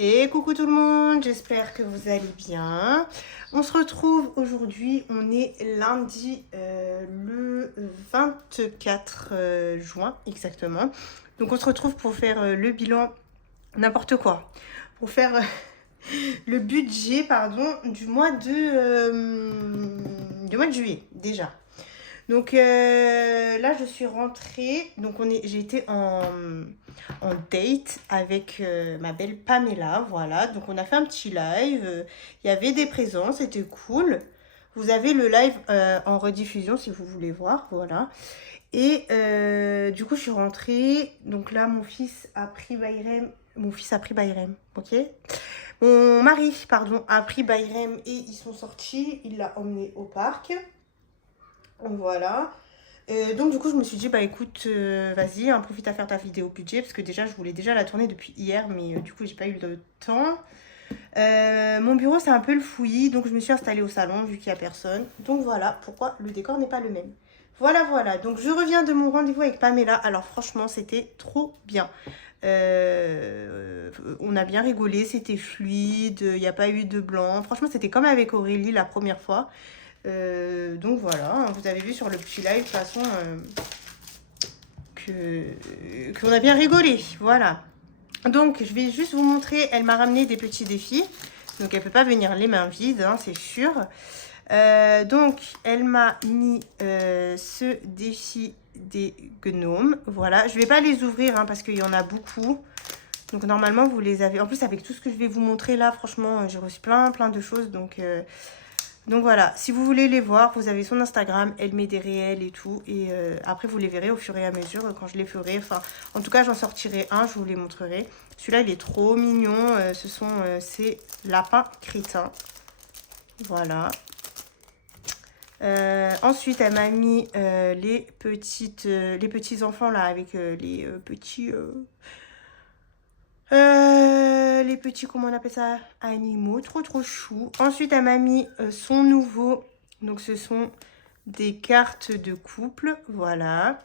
Et coucou tout le monde, j'espère que vous allez bien. On se retrouve aujourd'hui, on est lundi le 24 juin exactement. Donc on se retrouve pour faire le bilan, n'importe quoi, pour faire le budget pardon, du mois de juillet déjà. Donc là, je suis rentrée. Donc j'ai été en date avec ma belle Pamela. Voilà. Donc on a fait un petit live. Il y avait des présents, c'était cool. Vous avez le live en rediffusion si vous voulez voir. Voilà. Et du coup, je suis rentrée. Donc là, mon fils a pris Bayrem. Mon fils a pris Bayrem, ok. Mon mari, pardon, a pris Bayrem et ils sont sortis. Il l'a emmené au parc. Voilà. Donc du coup je me suis dit bah écoute vas-y hein, profite à faire ta vidéo budget parce que déjà je voulais déjà la tourner depuis hier mais du coup j'ai pas eu le temps. Mon bureau c'est un peu le fouillis donc je me suis installée au salon vu qu'il y a personne. Donc voilà pourquoi le décor n'est pas le même. Voilà donc je reviens de mon rendez-vous avec Pamela. Alors franchement c'était trop bien. On a bien rigolé, c'était fluide, il n'y a pas eu de blanc. Franchement c'était comme avec Aurélie la première fois. Donc voilà, vous avez vu sur le petit live de toute façon qu'on a bien rigolé, voilà. Donc je vais juste vous montrer, elle m'a ramené des petits défis, donc elle peut pas venir les mains vides, hein, c'est sûr. Donc elle m'a mis ce défi des gnomes, voilà. Je vais pas les ouvrir hein, parce qu'il y en a beaucoup. Donc normalement vous les avez, en plus avec tout ce que je vais vous montrer là, franchement j'ai reçu plein de choses, donc voilà, si vous voulez les voir, vous avez son Instagram, elle met des réels et tout. Et après, vous les verrez au fur et à mesure quand je les ferai. Enfin, en tout cas, j'en sortirai un, je vous les montrerai. Celui-là, il est trop mignon. Ce sont ces lapins crétins. Voilà. Ensuite, elle m'a mis les petits enfants là avec les petits... les petits, comment on appelle ça, animaux, trop chou. Ensuite, elle m'a mis son nouveau, donc ce sont des cartes de couple, voilà.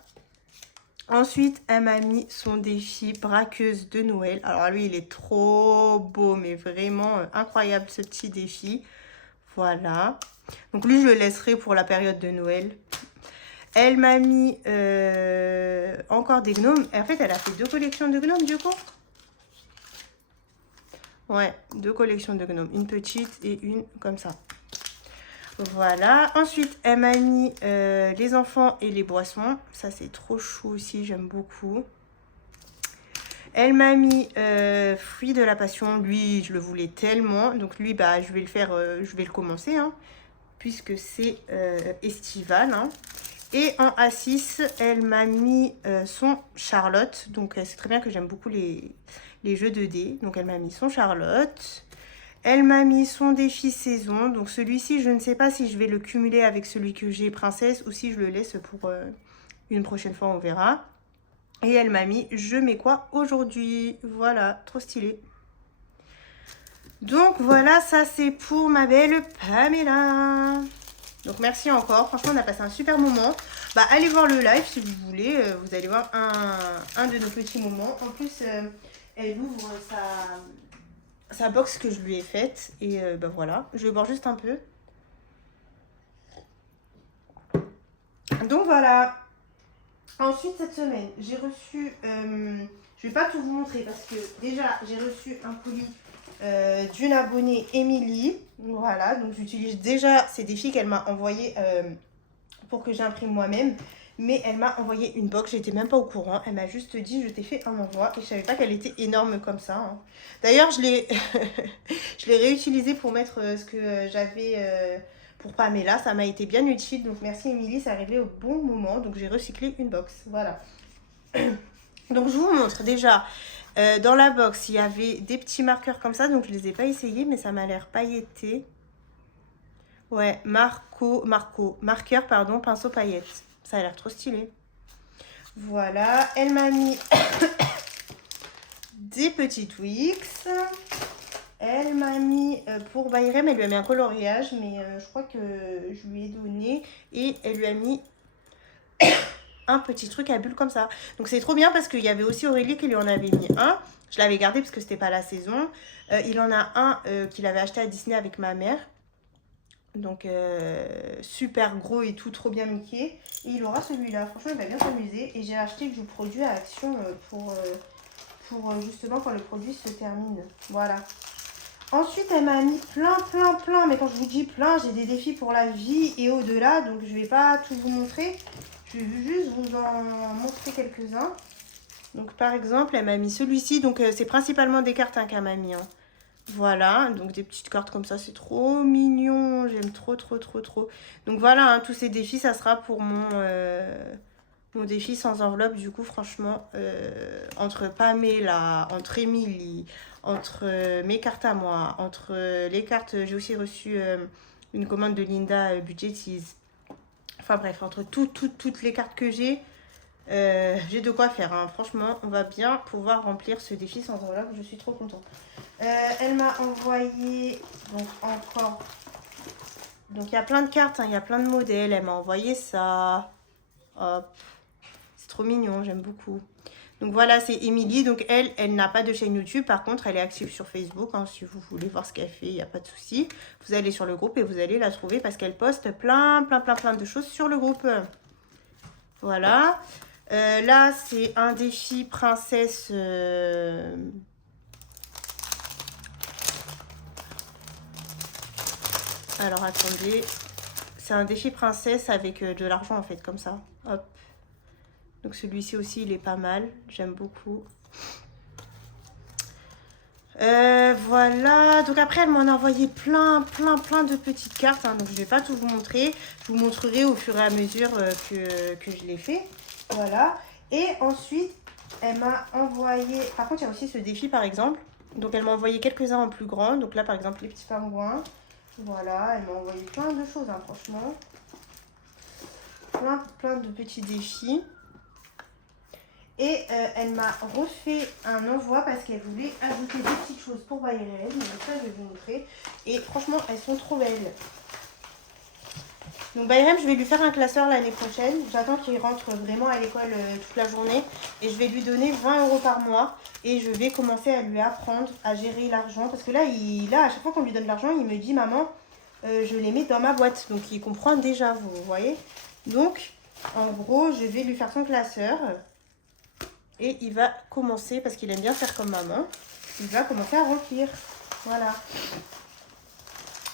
Ensuite, elle m'a mis son défi braqueuse de Noël. Alors lui, il est trop beau, mais vraiment incroyable ce petit défi. Voilà. Donc lui, je le laisserai pour la période de Noël. Elle m'a mis encore des gnomes. Et en fait, elle a fait 2 collections de gnomes du coup. Ouais, 2 collections de gnomes. Une petite et une comme ça. Voilà. Ensuite, elle m'a mis les enfants et les boissons. Ça, c'est trop chou aussi. J'aime beaucoup. Elle m'a mis fruits de la passion. Lui, je le voulais tellement. Donc lui, bah, je vais le faire. Je vais le commencer. Hein, puisque c'est estival. Hein. Et en A6, elle m'a mis son Charlotte. Donc, c'est très bien que j'aime beaucoup les jeux de dés. Donc, elle m'a mis son Charlotte. Elle m'a mis son défi saison. Donc, celui-ci, je ne sais pas si je vais le cumuler avec celui que j'ai princesse ou si je le laisse pour une prochaine fois, on verra. Et elle m'a mis je mets quoi aujourd'hui. Voilà, trop stylé. Donc, voilà, ça c'est pour ma belle Pamela. Donc merci encore, franchement on a passé un super moment. Bah allez voir le live si vous voulez, vous allez voir un de nos petits moments. En plus elle ouvre sa box que je lui ai faite et bah voilà, je vais boire juste un peu. Donc voilà. Ensuite cette semaine j'ai reçu, je vais pas tout vous montrer parce que déjà j'ai reçu un colis d'une abonnée Émilie. Voilà, donc j'utilise déjà ces défis qu'elle m'a envoyé pour que j'imprime moi-même. Mais elle m'a envoyé une box, j'étais même pas au courant. Elle m'a juste dit je t'ai fait un envoi et je savais pas qu'elle était énorme comme ça. Hein. D'ailleurs je l'ai je l'ai réutilisé pour mettre ce que j'avais pour Pamela. Ça m'a été bien utile. Donc merci Émilie, c'est arrivé au bon moment. Donc j'ai recyclé une box. Voilà. Donc je vous montre déjà. Dans la box, il y avait des petits marqueurs comme ça. Donc je les ai pas essayés, mais ça m'a l'air pailleté. Ouais, marqueur, pardon, pinceau paillettes. Ça a l'air trop stylé. Voilà, elle m'a mis des petits Twix. Elle m'a mis, pour Bayrem, elle lui a mis un coloriage, mais je crois que je lui ai donné. Et elle lui a mis un petit truc à bulles comme ça. Donc c'est trop bien parce qu'il y avait aussi Aurélie qui lui en avait mis un. Je l'avais gardé parce que c'était pas la saison. Il en a un qu'il avait acheté à Disney avec ma mère. Donc super gros et tout, trop bien Mickey. Et il aura celui-là. Franchement, il va bien s'amuser. Et j'ai acheté du produit à Action pour justement quand le produit se termine. Voilà. Ensuite, elle m'a mis plein. Mais quand je vous dis plein, j'ai des défis pour la vie et au-delà. Donc, je vais pas tout vous montrer. Je vais juste vous en montrer quelques-uns. Donc, par exemple, elle m'a mis celui-ci. Donc, c'est principalement des cartes hein, qu'elle m'a mis. Hein. Voilà. Donc, des petites cartes comme ça. C'est trop mignon. J'aime trop. Donc, voilà. Hein, tous ces défis, ça sera pour mon défi sans enveloppe. Du coup, franchement, entre Pamela, entre Émilie, entre mes cartes à moi, entre les cartes, j'ai aussi reçu une commande de Linda Budgetiz. Enfin bref, entre toutes les cartes que j'ai de quoi faire. Hein. Franchement, on va bien pouvoir remplir ce défi sans enveloppe. Je suis trop contente. Elle m'a envoyé donc encore. Donc il y a plein de cartes, hein, il y a plein de modèles. Elle m'a envoyé ça. Hop. C'est trop mignon, j'aime beaucoup. Donc voilà, c'est Émilie. Donc elle n'a pas de chaîne YouTube. Par contre, elle est active sur Facebook. Hein, si vous voulez voir ce qu'elle fait, il n'y a pas de souci. Vous allez sur le groupe et vous allez la trouver parce qu'elle poste plein de choses sur le groupe. Voilà. Là, c'est un défi princesse. Alors, attendez. C'est un défi princesse avec de l'argent, en fait, comme ça. Hop. Donc, celui-ci aussi, il est pas mal. J'aime beaucoup. Voilà. Donc, après, elle m'en a envoyé plein de petites cartes. Hein, donc, je ne vais pas tout vous montrer. Je vous montrerai au fur et à mesure que je l'ai fait. Voilà. Et ensuite, elle m'a envoyé... Par contre, il y a aussi ce défi, par exemple. Donc, elle m'a envoyé quelques-uns en plus grand. Donc là, par exemple, les petits pingouins. Voilà. Elle m'a envoyé plein de choses, hein, franchement. Plein de petits défis. Et elle m'a refait un envoi parce qu'elle voulait ajouter des petites choses pour Bayern. Donc ça, je vais vous montrer. Et franchement, elles sont trop belles. Donc Bayram, je vais lui faire un classeur l'année prochaine. J'attends qu'il rentre vraiment à l'école toute la journée. Et je vais lui donner 20 € par mois. Et je vais commencer à lui apprendre à gérer l'argent. Parce que là, à chaque fois qu'on lui donne de l'argent, il me dit « Maman, je les mets dans ma boîte. » Donc il comprend déjà, vous voyez. Donc, en gros, je vais lui faire son classeur. Et il va commencer, parce qu'il aime bien faire comme maman, il va commencer à remplir. Voilà.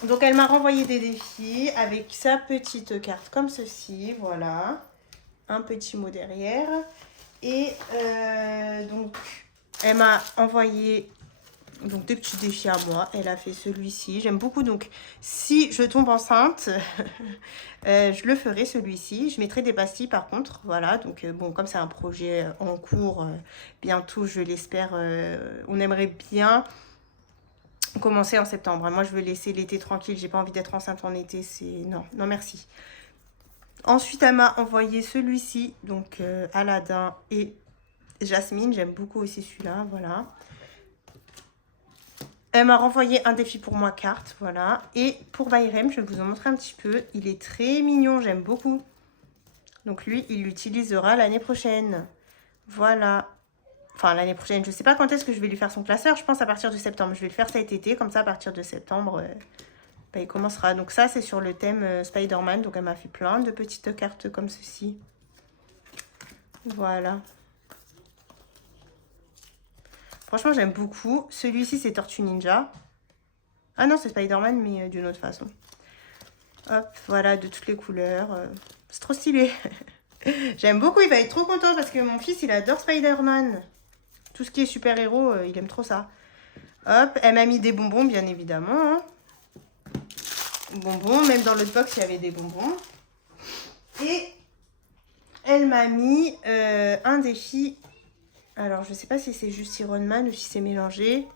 Donc, elle m'a renvoyé des défis avec sa petite carte comme ceci. Voilà. Un petit mot derrière. Et donc, elle m'a envoyé donc des petits défis à moi. Elle a fait celui-ci. J'aime beaucoup. Donc, si je tombe enceinte, je le ferai celui-ci. Je mettrai des pastilles par contre. Voilà. Donc, bon, comme c'est un projet en cours, bientôt, je l'espère, on aimerait bien commencer en septembre. Moi, je veux laisser l'été tranquille. J'ai pas envie d'être enceinte en été. Non, merci. Ensuite, elle m'a envoyé celui-ci. Donc, Aladdin et Jasmine. J'aime beaucoup aussi celui-là. Voilà. Elle m'a renvoyé un défi pour moi carte, voilà. Et pour Bayrem, je vais vous en montrer un petit peu. Il est très mignon, j'aime beaucoup. Donc lui, il l'utilisera l'année prochaine. Voilà. Enfin, l'année prochaine, je ne sais pas quand est-ce que je vais lui faire son classeur. Je pense à partir de septembre. Je vais le faire cet été, comme ça, à partir de septembre, il commencera. Donc ça, c'est sur le thème Spider-Man. Donc elle m'a fait plein de petites cartes comme ceci. Voilà. Franchement, j'aime beaucoup. Celui-ci, c'est Tortue Ninja. Ah non, c'est Spider-Man, mais d'une autre façon. Hop, voilà, de toutes les couleurs. C'est trop stylé. J'aime beaucoup, il va être trop content parce que mon fils, il adore Spider-Man. Tout ce qui est super-héros, il aime trop ça. Hop, elle m'a mis des bonbons, bien évidemment. Hein. Bonbons, même dans l'autre box, il y avait des bonbons. Et elle m'a mis un défi. Alors, je sais pas si c'est juste Iron Man ou si c'est mélangé.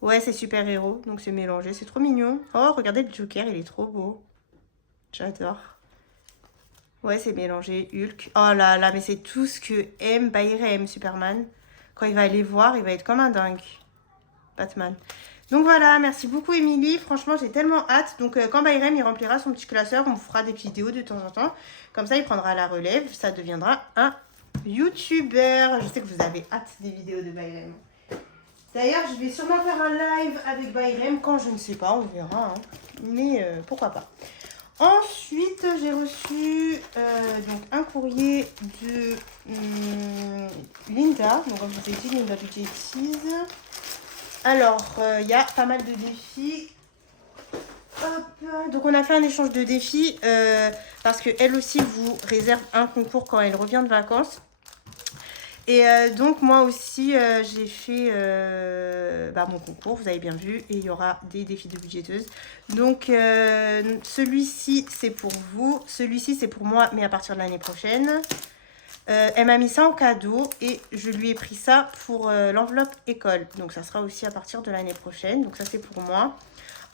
Ouais, c'est super-héros, donc c'est mélangé. C'est trop mignon. Oh, regardez le Joker, il est trop beau. J'adore. Ouais, c'est mélangé. Hulk. Oh là là, mais c'est tout ce que aime Bayrem, Superman. Quand il va aller voir, il va être comme un dingue. Batman. Donc voilà, merci beaucoup Émilie. Franchement, j'ai tellement hâte. Donc quand Bayrem il remplira son petit classeur, on vous fera des petites vidéos de temps en temps. Comme ça, il prendra la relève. Ça deviendra un YouTuber. Je sais que vous avez hâte des vidéos de Bayrem. D'ailleurs, je vais sûrement faire un live avec Bayrem quand je ne sais pas, on verra. Hein. Mais pourquoi pas. Ensuite, j'ai reçu donc un courrier de Linda. Donc, comme je vous ai dit, Linda Budgeties. Alors, il y a pas mal de défis. Hop. Donc, on a fait un échange de défis parce qu'elle aussi vous réserve un concours quand elle revient de vacances. Et donc, moi aussi, j'ai fait mon concours, vous avez bien vu. Et il y aura des défis de budgéteuse. Donc, celui-ci, c'est pour vous. Celui-ci, c'est pour moi, mais à partir de l'année prochaine. Elle m'a mis ça en cadeau et je lui ai pris ça pour l'enveloppe école. Donc, ça sera aussi à partir de l'année prochaine. Donc, ça, c'est pour moi.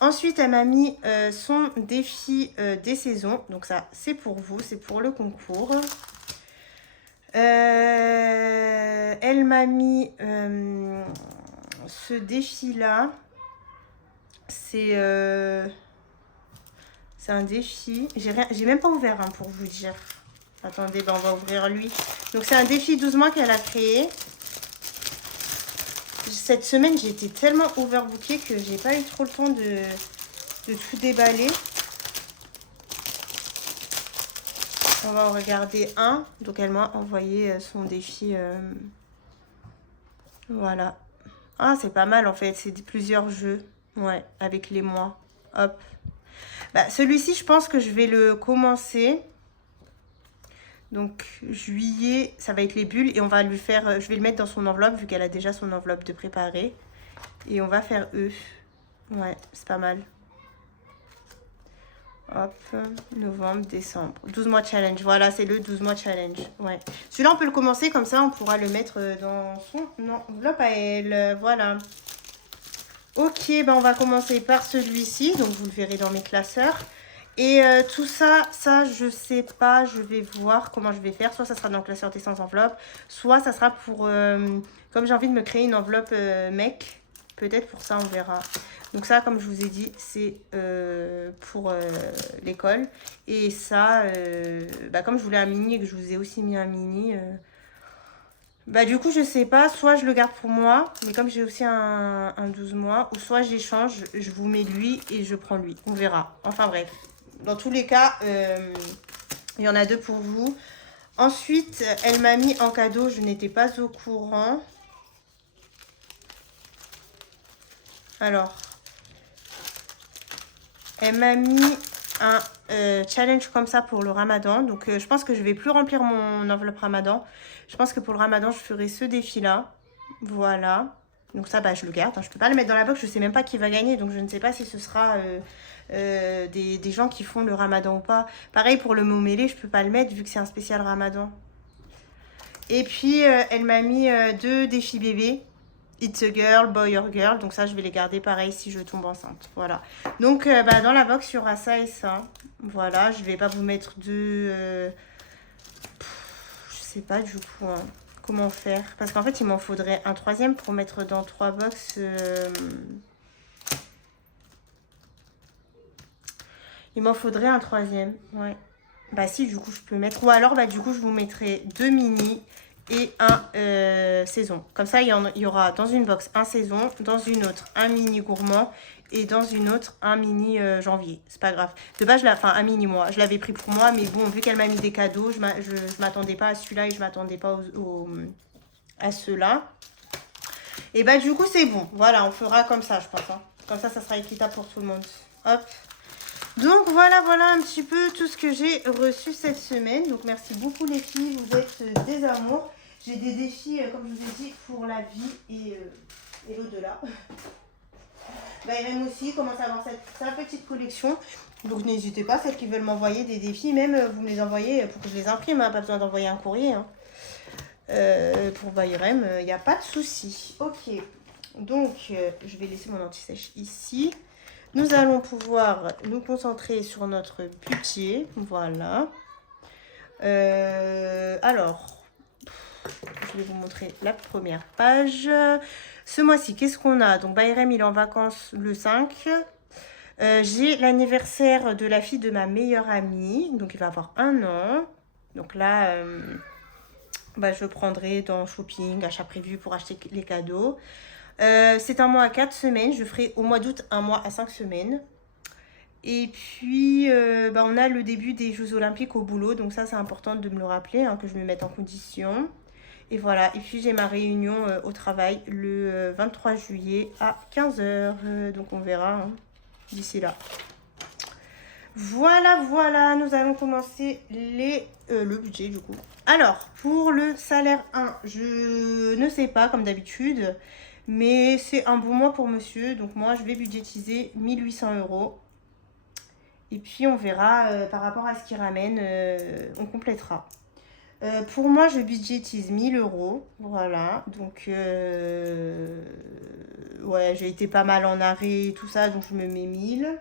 Ensuite, elle m'a mis son défi des saisons. Donc, ça, c'est pour vous. C'est pour le concours. Elle m'a mis ce défi-là. C'est un défi. J'ai même pas ouvert hein, pour vous dire. Attendez, on va ouvrir lui. Donc, c'est un défi 12 mois qu'elle a créé. Cette semaine, j'ai été tellement overbookée que j'ai pas eu trop le temps de tout déballer. On va en regarder un. Donc, elle m'a envoyé son défi. Voilà. Ah, c'est pas mal en fait. C'est plusieurs jeux. Ouais, avec les mois. Hop. Bah, celui-ci, je pense que je vais le commencer. Donc, juillet, ça va être les bulles. Et on va lui faire... Je vais le mettre dans son enveloppe, vu qu'elle a déjà son enveloppe de préparer. Et on va faire eux. Ouais, c'est pas mal. Hop, novembre, décembre. 12 mois challenge. Voilà, c'est le 12 mois challenge. Ouais. Celui-là, on peut le commencer comme ça. On pourra le mettre dans son enveloppe à elle. Voilà. Ok, on va commencer par celui-ci. Donc, vous le verrez dans mes classeurs. Et tout ça, je sais pas. Je vais voir comment je vais faire. Soit ça sera dans le classeur des sans enveloppe. Soit ça sera pour... comme j'ai envie de me créer une enveloppe mec. Peut-être pour ça, on verra. Donc ça, comme je vous ai dit, c'est pour l'école. Et ça, comme je voulais un mini et que je vous ai aussi mis un mini... du coup, je sais pas. Soit je le garde pour moi, mais comme j'ai aussi un 12 mois. Ou soit j'échange, je vous mets lui et je prends lui. On verra. Enfin bref. Dans tous les cas, il y en a deux pour vous. Ensuite, elle m'a mis en cadeau. Je n'étais pas au courant. Alors... Elle m'a mis un challenge comme ça pour le ramadan. Donc, je pense que je vais plus remplir mon enveloppe ramadan. Je pense que pour le ramadan, je ferai ce défi-là. Voilà. Donc ça, je le garde. Je ne peux pas le mettre dans la box. Je ne sais même pas qui va gagner. Donc, je ne sais pas si ce sera des gens qui font le ramadan ou pas. Pareil, pour le mot mêlé, je ne peux pas le mettre vu que c'est un spécial ramadan. Et puis, elle m'a mis 2 défis bébés. It's a girl, boy or girl. Donc ça, je vais les garder pareil si je tombe enceinte. Voilà. Donc, dans la box, il y aura ça et ça. Voilà. Je vais pas vous mettre de... je sais pas du coup comment faire. Parce qu'en fait, il m'en faudrait un troisième pour mettre dans 3 box. Il m'en faudrait un troisième. Ouais. Si, du coup, je peux mettre... Ou alors, du coup, je vous mettrai 2 mini... et un saison. Comme ça, il y aura dans une box un saison, dans une autre un mini gourmand et dans une autre un mini janvier. C'est pas grave. De base, un mini moi. Je l'avais pris pour moi, mais bon, vu qu'elle m'a mis des cadeaux, je m'attendais pas à celui-là et je m'attendais pas à ceux-là. Et du coup, c'est bon. Voilà, on fera comme ça, je pense. Hein. Comme ça sera équitable pour tout le monde. Hop. Donc voilà un petit peu tout ce que j'ai reçu cette semaine. Donc merci beaucoup les filles, vous êtes des amours. J'ai des défis, comme je vous ai dit, pour la vie et l'au-delà. Bayrem aussi commence à avoir sa petite collection. Donc n'hésitez pas, celles qui veulent m'envoyer des défis, même vous me les envoyez pour que je les imprime. Hein, pas besoin d'envoyer un courrier. Hein. Pour Bayrem, il n'y a pas de souci. Ok, donc je vais laisser mon anti-sèche ici. Nous allons pouvoir nous concentrer sur notre budget. Voilà. Alors, Je vais vous montrer la première page. Ce mois-ci, qu'est-ce qu'on a? Donc, Bayrem, il est en vacances le 5. J'ai l'anniversaire de la fille de ma meilleure amie. Donc, il va avoir 1 an. Donc là, bah, je prendrai dans shopping, achat prévu pour acheter les cadeaux. C'est un mois à 4 semaines. Je ferai au mois d'août un mois à 5 semaines. Et puis, bah, on a le début des Jeux Olympiques au boulot. Donc ça, c'est important de me le rappeler, hein, que je me mette en condition. Et voilà. Et puis, j'ai ma réunion au travail le 23 juillet à 15 h. Donc, on verra hein, d'ici là. Voilà, voilà. Nous allons commencer le budget, du coup. Alors, pour le salaire 1, je ne sais pas, comme d'habitude. Mais c'est un bon mois pour monsieur. Donc, moi, je vais budgétiser 1800 €. Et puis, on verra par rapport à ce qu'il ramène, on complétera. Pour moi, je budgétise 1000 €. Voilà. Donc, ouais, j'ai été pas mal en arrêt et tout ça. Donc, je me mets 1000.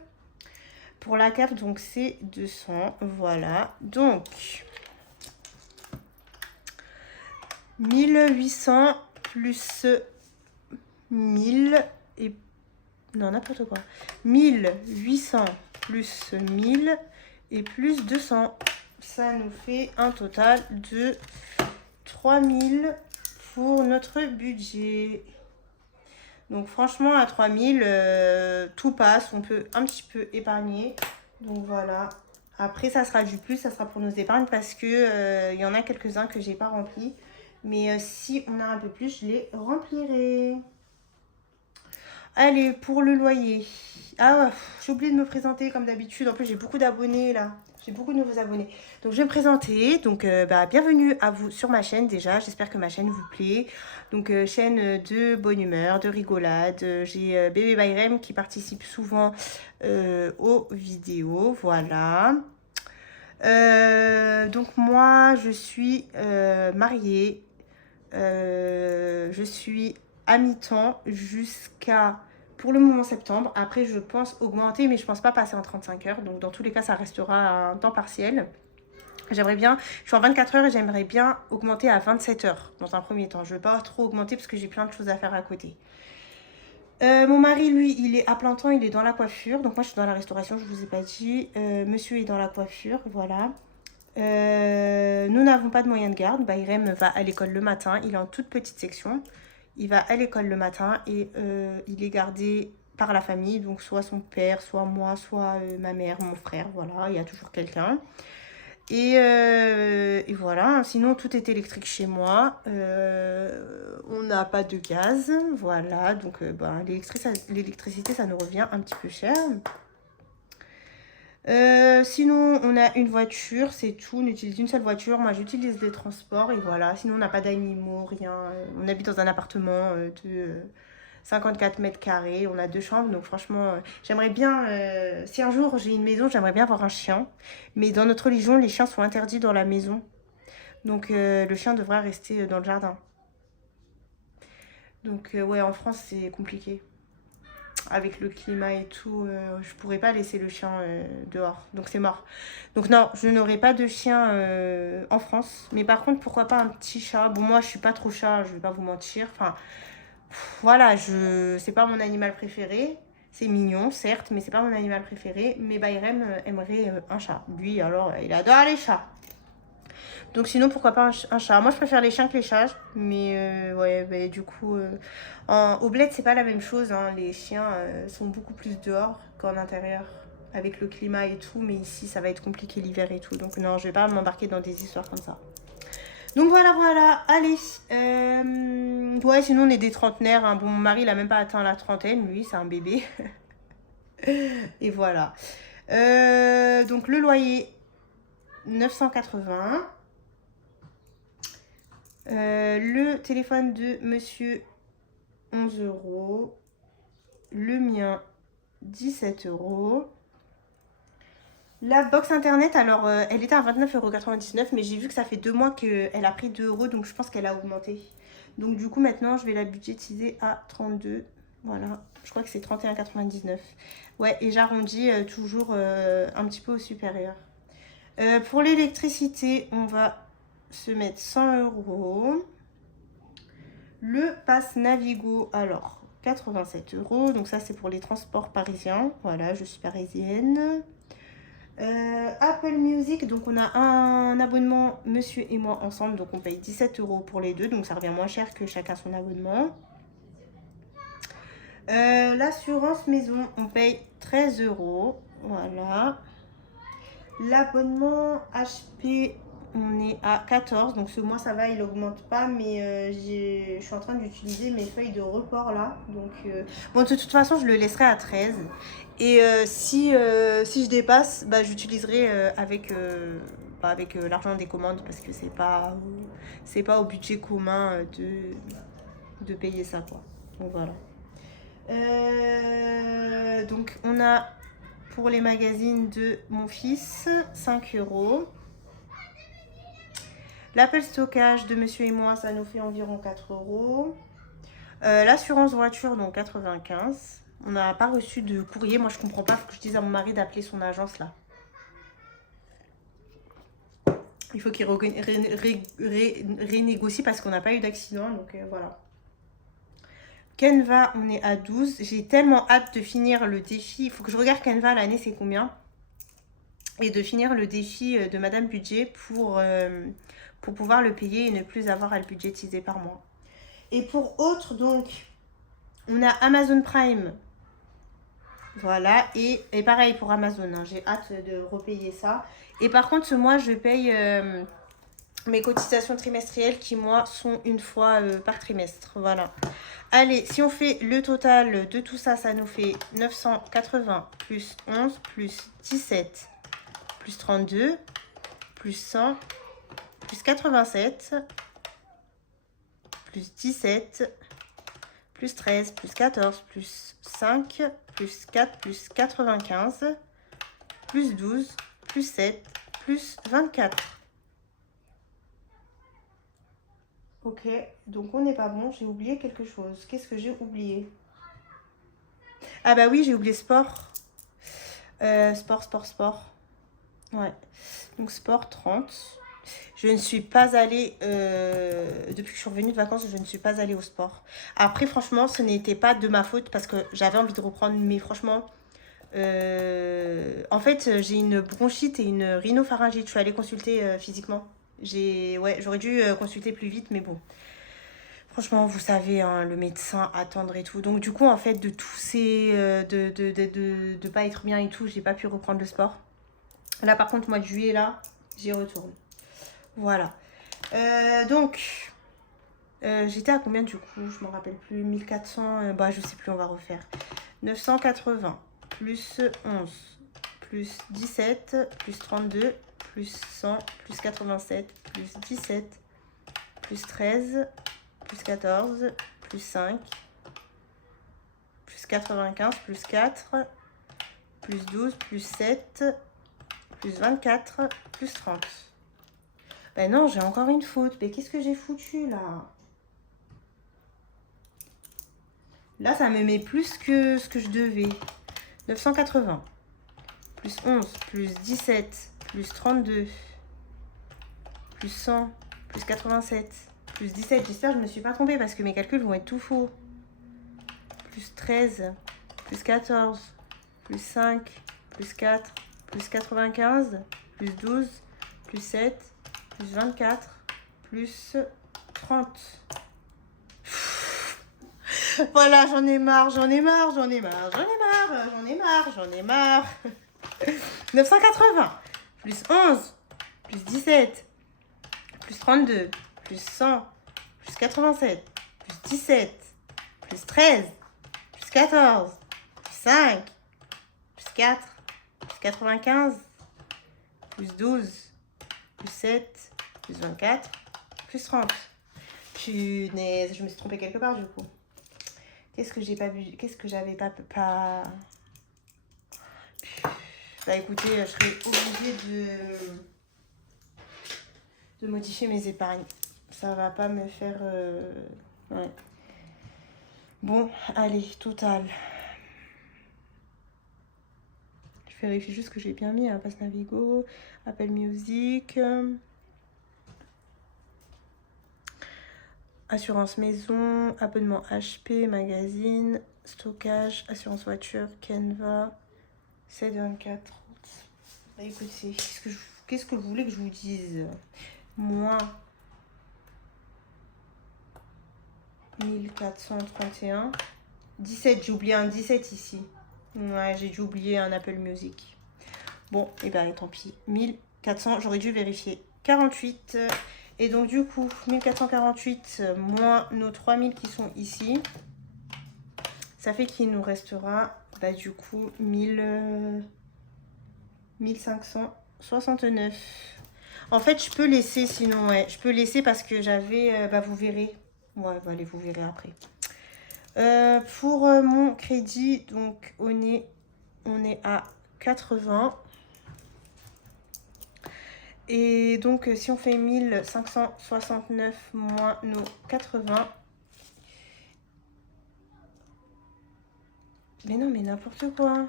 Pour la carte, donc, c'est 200. Voilà. Donc, 1800 plus 1000 et... Non, n'importe quoi. 1800 plus 1000 et plus 200. Ça nous fait un total de 3000 pour notre budget. Donc franchement, à 3000, tout passe. On peut un petit peu épargner. Donc voilà. Après, ça sera du plus. Ça sera pour nos épargnes parce que y en a quelques-uns que j'ai pas remplis. Mais si on a un peu plus, je les remplirai. Allez, pour le loyer. Ah ouais, j'ai oublié de me présenter comme d'habitude. En plus, j'ai beaucoup d'abonnés là. J'ai beaucoup de nouveaux abonnés. Donc, je vais me présenter. Donc, bienvenue à vous sur ma chaîne déjà. J'espère que ma chaîne vous plaît. Donc, chaîne de bonne humeur, de rigolade. J'ai bébé Bayrem qui participe souvent aux vidéos. Voilà. Donc, moi, je suis mariée. Je suis à mi-temps jusqu'à, pour le moment, septembre. Après, je pense augmenter, mais je pense pas passer en 35 heures. Donc, dans tous les cas, ça restera un temps partiel. J'aimerais bien, je suis en 24 heures et j'aimerais bien augmenter à 27 heures dans un premier temps. Je ne veux pas trop augmenter parce que j'ai plein de choses à faire à côté. Mon mari, lui, il est à plein temps, il est dans la coiffure. Donc, moi, je suis dans la restauration, je ne vous ai pas dit. Monsieur est dans la coiffure, voilà. Nous n'avons pas de moyen de garde. Bayrem va à l'école le matin. Il est en toute petite section. Il va à l'école le matin et il est gardé par la famille. Donc soit son père, soit moi, soit ma mère, mon frère. Voilà, il y a toujours quelqu'un. Et voilà. Sinon, tout est électrique chez moi. On n'a pas de gaz. Voilà. Donc l'électricité, ça nous revient un petit peu cher. Sinon, on a une voiture, c'est tout. On utilise une seule voiture. Moi, j'utilise les transports et voilà. Sinon, on n'a pas d'animaux, rien. On habite dans un appartement de 54 mètres carrés. On a 2 chambres. Donc, franchement, j'aimerais bien... si un jour j'ai une maison, j'aimerais bien avoir un chien. Mais dans notre religion, les chiens sont interdits dans la maison. Donc, le chien devrait rester dans le jardin. Donc, ouais, en France, c'est compliqué. Avec le climat et tout, je pourrais pas laisser le chien dehors. Donc c'est mort. Donc non, je n'aurai pas de chien en France. Mais par contre, pourquoi pas un petit chat? Bon, moi, je suis pas trop chat, je vais pas vous mentir. Enfin, voilà, c'est pas mon animal préféré. C'est mignon, certes, mais c'est pas mon animal préféré. Mais Bayrem aimerait un chat. Lui, alors, il adore les chats. Donc sinon, pourquoi pas un chat? Moi, je préfère les chiens que les chats. Mais ouais, bah, du coup, au bled, c'est pas la même chose. Hein. Les chiens sont beaucoup plus dehors qu'en intérieur. Avec le climat et tout. Mais ici, ça va être compliqué l'hiver et tout. Donc non, je vais pas m'embarquer dans des histoires comme ça. Donc voilà, voilà. Allez. Ouais, sinon, on est des trentenaires. Hein. Bon, mon mari, il a même pas atteint la trentaine. Lui, c'est un bébé. Et voilà. Donc le loyer, 980. Le téléphone de monsieur, 11 €. Le mien, 17 €. La box internet, alors elle était à 29,99 €, mais j'ai vu que ça fait 2 mois qu'elle a pris 2 €, donc je pense qu'elle a augmenté. Donc du coup maintenant je vais la budgétiser à 32. Voilà, je crois que c'est 31,99 €. Ouais, et j'arrondis toujours un petit peu au supérieur. Pour l'électricité, on va se mettre 100 €. Le pass Navigo, alors 87 €. Donc ça, c'est pour les transports parisiens. Voilà, je suis parisienne. Apple Music, donc on a un abonnement, monsieur et moi ensemble, donc on paye 17 € pour les deux, donc ça revient moins cher que chacun son abonnement. L'assurance maison, on paye 13 €. Voilà. L'abonnement HP, on est à 14. Donc ce mois, ça va, il augmente pas. Mais je suis en train d'utiliser mes feuilles de report là. Donc, bon, de toute façon, je le laisserai à 13. Et si je dépasse, bah, j'utiliserai avec l'argent des commandes. Parce que c'est pas au budget commun de payer ça, quoi. Donc voilà. Donc on a pour les magazines de mon fils 5 €. L'appel stockage de monsieur et moi, ça nous fait environ 4 €. L'assurance voiture, donc 95. On n'a pas reçu de courrier. Moi je comprends pas, faut que je dise à mon mari d'appeler son agence là. Il faut qu'il renégocie parce qu'on n'a pas eu d'accident, donc voilà. Canva, on est à 12. J'ai tellement hâte de finir le défi. Il faut que je regarde Canva, l'année c'est combien. Et de finir le défi de Madame Budget pour pouvoir le payer et ne plus avoir à le budgétiser par mois. Et pour autres, donc, on a Amazon Prime. Voilà. Et pareil pour Amazon. Hein, j'ai hâte de repayer ça. Et par contre, ce mois, je paye mes cotisations trimestrielles qui, moi, sont une fois par trimestre. Voilà. Allez, si on fait le total de tout ça, ça nous fait 980 plus 11 plus 17 plus 32 plus 100 plus 87 plus 17 plus 13 plus 14 plus 5 plus 4 plus 95 plus 12 plus 7 plus 24. Ok, donc on n'est pas bon, j'ai oublié quelque chose. Qu'est-ce que j'ai oublié? Ah bah oui, j'ai oublié sport. Sport. Ouais, donc sport 30. Je ne suis pas allée, depuis que je suis revenue de vacances, je ne suis pas allée au sport. Après, franchement, ce n'était pas de ma faute parce que j'avais envie de reprendre, mais franchement, en fait, j'ai une bronchite et une rhinopharyngite. Je suis allée consulter physiquement. J'aurais dû consulter plus vite, mais bon. Franchement, vous savez, hein, le médecin, attendre et tout. Donc, du coup, en fait, de tousser, de pas être bien et tout, j'ai pas pu reprendre le sport. Là, par contre, mois de juillet, là, j'y retourne. Voilà. Donc, j'étais à combien du coup? Je me rappelle plus. 1400, bah, je sais plus, on va refaire. 980 plus 11 plus 17 plus 32 plus 100 plus 87 plus 17 plus 13 plus 14 plus 5 plus 95 plus 4 plus 12 plus 7 plus 24 plus 30. Ben non, j'ai encore une faute. Mais qu'est-ce que j'ai foutu là? Là, ça me met plus que ce que je devais. 980 plus 11 plus 17 plus 32 plus 100 plus 87 plus 17. J'espère que je ne me suis pas trompée parce que mes calculs vont être tout faux. Plus 13 plus 14 plus 5 plus 4 plus 95 plus 12 plus 7 plus 24 plus 30. Voilà, j'en ai marre. 980 plus 11 plus 17 plus 32 plus 100 plus 87 plus 17 plus 13 plus 14 plus 5 plus 4 plus 95 plus 12 plus 7 plus 24 plus 30. Punaise, je me suis trompée quelque part du coup. Qu'est-ce que j'ai pas vu? Qu'est-ce que j'avais pas... Bah écoutez, je serais obligée de modifier mes épargnes. Ça va pas me faire... Ouais. Bon, allez, total. Je vérifie juste que j'ai bien mis un pass Navigo, Apple Music. assurance maison, abonnement HP, magazine, stockage, assurance voiture, Canva, 724. Bah écoutez, qu'est-ce que vous voulez que je vous dise? Moins 1431. 17, j'ai oublié un 17 ici. Ouais, j'ai dû oublier un Apple Music. Bon, et ben tant pis. 1400, j'aurais dû vérifier. 48. Et donc du coup, 1448 moins nos 3000 qui sont ici. Ça fait qu'il nous restera bah, du coup 1569. En fait, je peux laisser sinon, ouais. Je peux laisser parce que j'avais, bah vous verrez. Ouais, bah, allez, vous verrez après. Pour mon crédit, donc on est à 80. Et donc, si on fait 1569 moins nos 80. Mais non, mais n'importe quoi.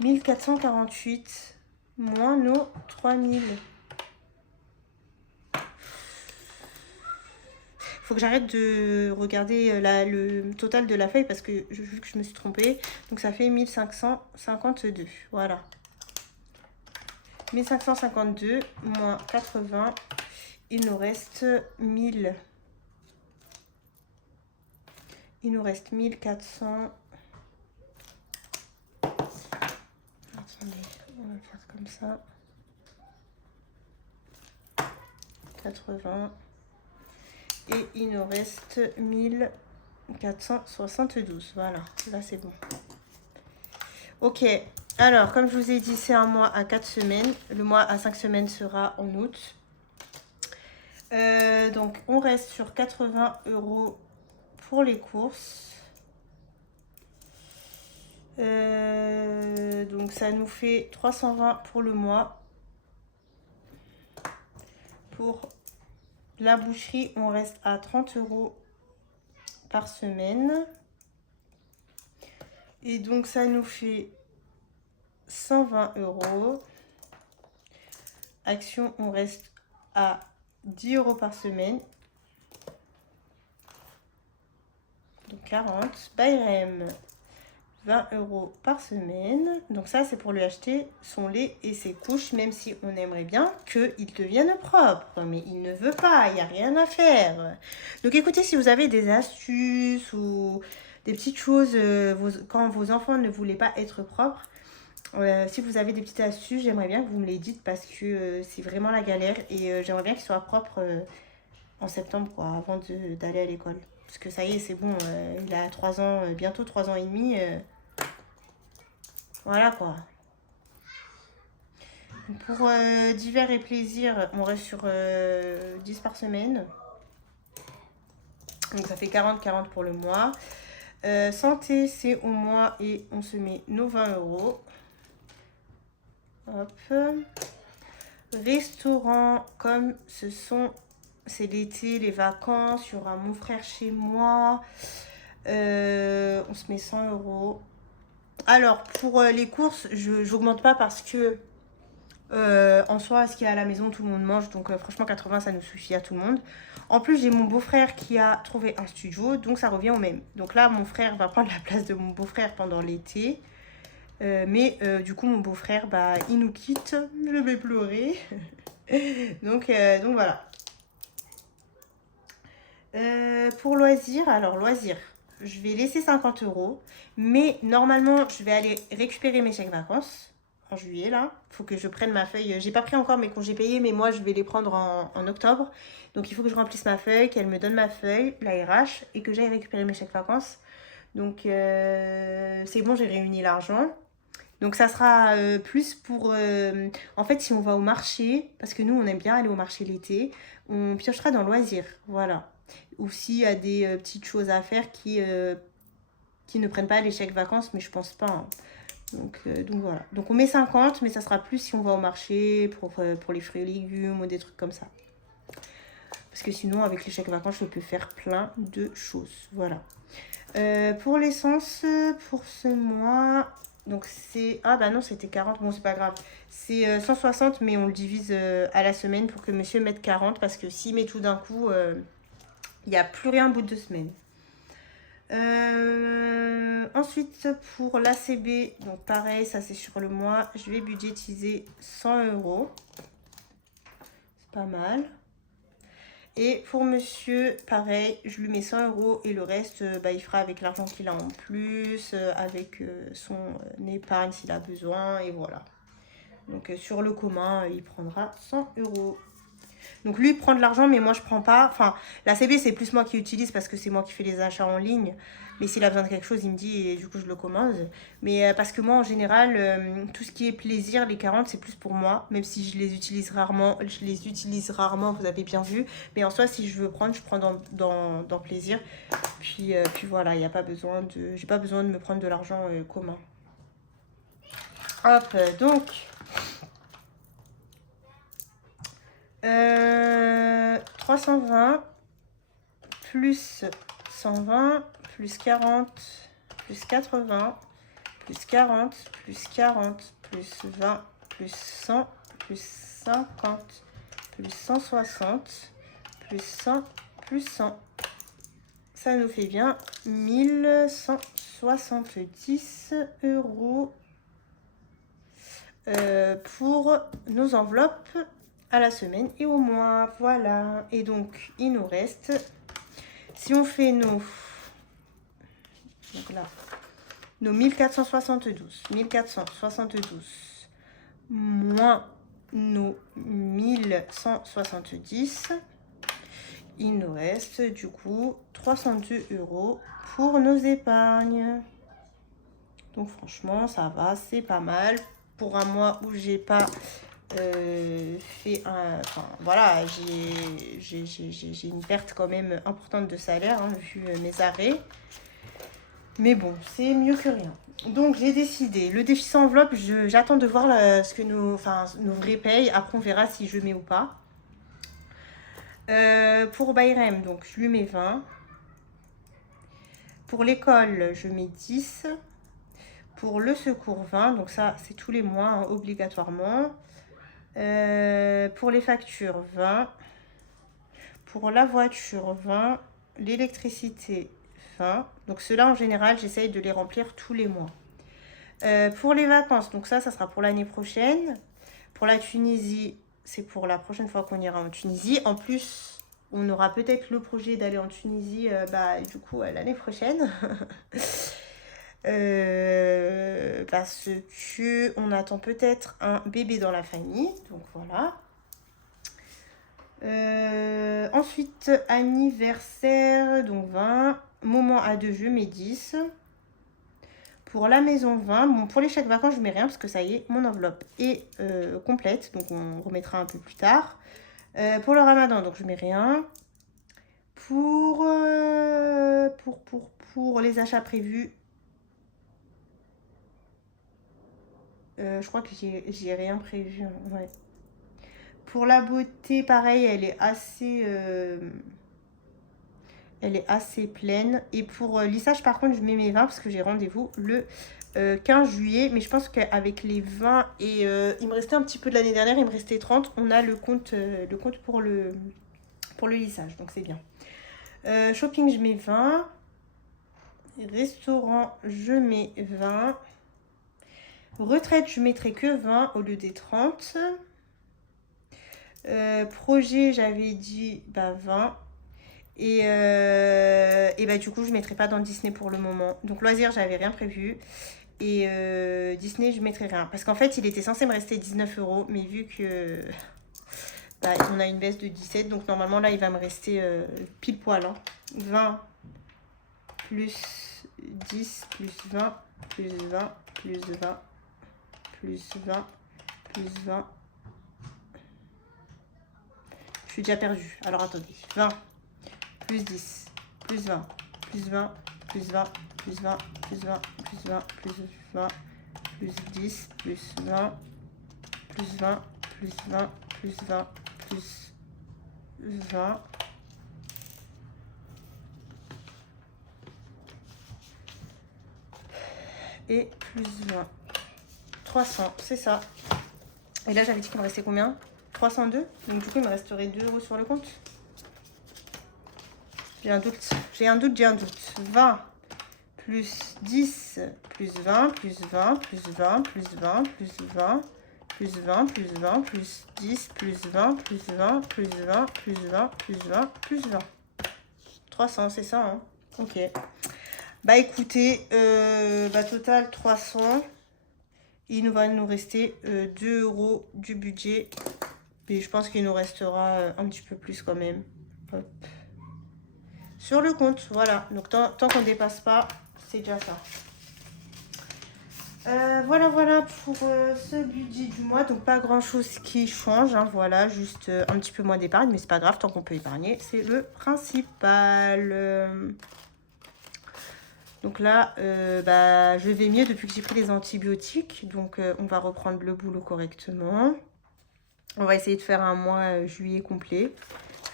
1448 moins nos 3000. Faut que j'arrête de regarder le total de la feuille parce que vu que je me suis trompée. Donc, ça fait 1552. Voilà. 1552 moins 80, il nous reste 1000. Il nous reste 1400. Attendez, on va faire comme ça. 80. Et il nous reste 1472. Voilà, là c'est bon. Ok. Alors, comme je vous ai dit, c'est un mois à 4 semaines. Le mois à 5 semaines sera en août. Donc, on reste sur 80 € pour les courses. Donc, ça nous fait 320 pour le mois. Pour la boucherie, on reste à 30 € par semaine. Et donc, ça nous fait 120 €. Action, on reste à 10 € par semaine. Donc 40. Bayrem, 20 € par semaine. Donc ça, c'est pour lui acheter son lait et ses couches, même si on aimerait bien qu'il devienne propre. Mais il ne veut pas, il n'y a rien à faire. Donc écoutez, si vous avez des astuces ou des petites choses quand vos enfants ne voulaient pas être propres, si vous avez des petites astuces, j'aimerais bien que vous me les dites parce que c'est vraiment la galère et j'aimerais bien qu'ils soient propres en septembre, quoi, avant d'aller à l'école. Parce que ça y est, c'est bon, il a 3 ans, bientôt 3 ans et demi. Voilà, quoi. Pour divers et plaisirs, on reste sur 10 par semaine. Donc ça fait 40 pour le mois. Santé, c'est au mois et on se met nos 20 €. Hop. Restaurant, comme c'est l'été, les vacances, il y aura mon frère chez moi. On se met 100 €. Alors, pour les courses, je n'augmente pas parce que en soi, ce qu'il y a à la maison, tout le monde mange. Donc, franchement, 80, ça nous suffit à tout le monde. En plus, j'ai mon beau-frère qui a trouvé un studio, donc ça revient au même. Donc là, mon frère va prendre la place de mon beau-frère pendant l'été. Mais du coup, mon beau-frère, bah, il nous quitte. Je vais pleurer. donc voilà. Pour loisirs, alors loisirs, je vais laisser 50 €. Mais normalement, je vais aller récupérer mes chèques vacances en juillet, là. Il faut que je prenne ma feuille. J'ai pas pris encore mes congés payés, mais moi, je vais les prendre en octobre. Donc, il faut que je remplisse ma feuille, qu'elle me donne ma feuille, la RH, et que j'aille récupérer mes chèques vacances. Donc, c'est bon, j'ai réuni l'argent. Donc, ça sera plus pour... en fait, si on va au marché, parce que nous, on aime bien aller au marché l'été, on piochera dans loisirs, voilà. Ou s'il y a des petites choses à faire qui ne prennent pas les chèques vacances, mais je pense pas. Hein. Donc voilà. Donc on met 50, mais ça sera plus si on va au marché pour les fruits et légumes ou des trucs comme ça. Parce que sinon, avec les chèques vacances, je peux faire plein de choses. Voilà. Pour l'essence, pour ce mois, donc c'est... Ah bah non, c'était 40. Bon, c'est pas grave. C'est 160, mais on le divise à la semaine pour que monsieur mette 40. Parce que s'il met tout d'un coup... Il n'y a plus rien au bout de 2 semaines. Ensuite, pour l'ACB, donc pareil, ça c'est sur le mois, je vais budgétiser 100 €. C'est pas mal. Et pour monsieur, pareil, je lui mets 100 € et le reste, bah, il fera avec l'argent qu'il a en plus, avec son épargne s'il a besoin, et voilà. Donc sur le commun, il prendra 100 €. Donc lui, il prend de l'argent, mais moi, je prends pas. Enfin, la CB, c'est plus moi qui utilise parce que c'est moi qui fais les achats en ligne. Mais s'il a besoin de quelque chose, il me dit et du coup, je le commande. Mais parce que moi, en général, tout ce qui est plaisir, les 40, c'est plus pour moi. Même si je les utilise rarement, vous avez bien vu. Mais en soi, si je veux prendre, je prends dans plaisir. Puis voilà, il n'y a pas besoin de... J'ai pas besoin de me prendre de l'argent commun. Hop, donc... 320 plus 120 plus 40 plus 80 plus 40 plus 40 plus 20 plus 100 plus 50 plus 160 plus 100 plus 100. Ça nous fait bien 1170 € pour nos enveloppes à la semaine et au mois. Voilà. Et donc, il nous reste, si on fait nos 1472 moins nos 1170, il nous reste du coup 302 € pour nos épargnes. Donc franchement, ça va, c'est pas mal. Pour un mois où j'ai pas fait un... Enfin, voilà, j'ai une perte quand même importante de salaire, hein, vu mes arrêts. Mais bon, c'est mieux que rien. Donc, j'ai décidé. Le défi sans enveloppe, j'attends de voir ce que nos vrais payes. Après, on verra si je mets ou pas. Pour Bayrem, donc, je lui mets 20. Pour l'école, je mets 10. Pour le secours, 20. Donc, ça, c'est tous les mois, hein, obligatoirement. Pour les factures, 20. Pour la voiture, 20. L'électricité, 20. Donc ceux-là, en général, j'essaye de les remplir tous les mois. Pour les vacances, donc ça sera pour l'année prochaine. Pour la Tunisie, c'est pour la prochaine fois qu'on ira en Tunisie. En plus, on aura peut-être le projet d'aller en Tunisie, du coup, l'année prochaine. Parce que on attend peut-être un bébé dans la famille, donc voilà. Ensuite, anniversaire, donc 20. Moment à 2 jeux, mais 10. Pour la maison, 20. Bon, pour les chèques vacances, je mets rien parce que ça y est, mon enveloppe est complète, donc on remettra un peu plus tard. Pour le ramadan, donc je mets rien. Pour les achats prévus, je crois que j'ai rien prévu, hein, ouais. Pour la beauté, pareil, elle est assez pleine. Et pour lissage, par contre, je mets mes 20 parce que j'ai rendez-vous le 15 juillet. Mais je pense qu'avec les 20 et il me restait un petit peu de l'année dernière, il me restait 30. On a le compte pour le lissage, donc c'est bien. Shopping, je mets 20. Restaurant, je mets 20. Retraite, je mettrai que 20 au lieu des 30. Projet, j'avais dit 20. Et du coup, je ne mettrai pas dans Disney pour le moment. Donc, loisirs, j'avais rien prévu. Et Disney, je ne mettrai rien. Parce qu'en fait, il était censé me rester 19 €. Mais vu que on a une baisse de 17, donc normalement, là, il va me rester pile poil. Hein. 20 plus 10 plus 20 plus 20 plus 20 plus 20 plus 20. Je suis déjà perdue. Alors, attendez. 20 plus 10 plus 20 plus 20 plus 20 plus 20 plus 20 plus 20 plus 20 plus 10 plus 20 plus 20 plus 20 plus 20 plus 20 et plus 20. 300, c'est ça. Et là, j'avais dit qu'il me restait combien? 302. Donc, du coup, il me resterait 2 € sur le compte. J'ai un doute. J'ai un doute, j'ai un doute. 20 plus 10 plus 20 plus 20 plus 20 plus 20 plus 20 plus 20 plus 20 plus 10 plus 20 plus 20 plus 20 plus 20 plus 20 plus 20. 300, c'est ça, hein? Ok. Bah écoutez, total 300. Il va nous rester 2 € du budget. Et je pense qu'il nous restera un petit peu plus quand même. Hop. Sur le compte, voilà. Donc tant qu'on ne dépasse pas, c'est déjà ça. Voilà pour ce budget du mois. Donc pas grand chose qui change, hein, voilà, juste un petit peu moins d'épargne, mais c'est pas grave, tant qu'on peut épargner, c'est le principal. Donc là, je vais mieux depuis que j'ai pris les antibiotiques. Donc on va reprendre le boulot correctement. On va essayer de faire un mois juillet complet,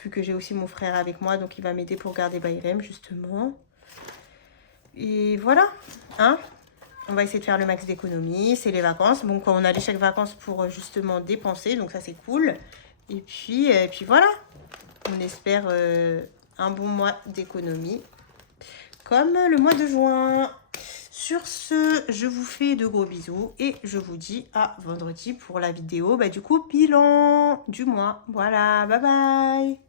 vu que j'ai aussi mon frère avec moi, donc il va m'aider pour garder Bayrem justement. Et voilà, hein. On va essayer de faire le max d'économies, c'est les vacances. Bon, quand on a les chèques vacances pour justement dépenser, donc ça c'est cool. Et puis voilà, on espère un bon mois d'économie, comme le mois de juin. Sur ce, je vous fais de gros bisous et je vous dis à vendredi pour la vidéo, du coup, bilan du mois. Voilà, bye bye.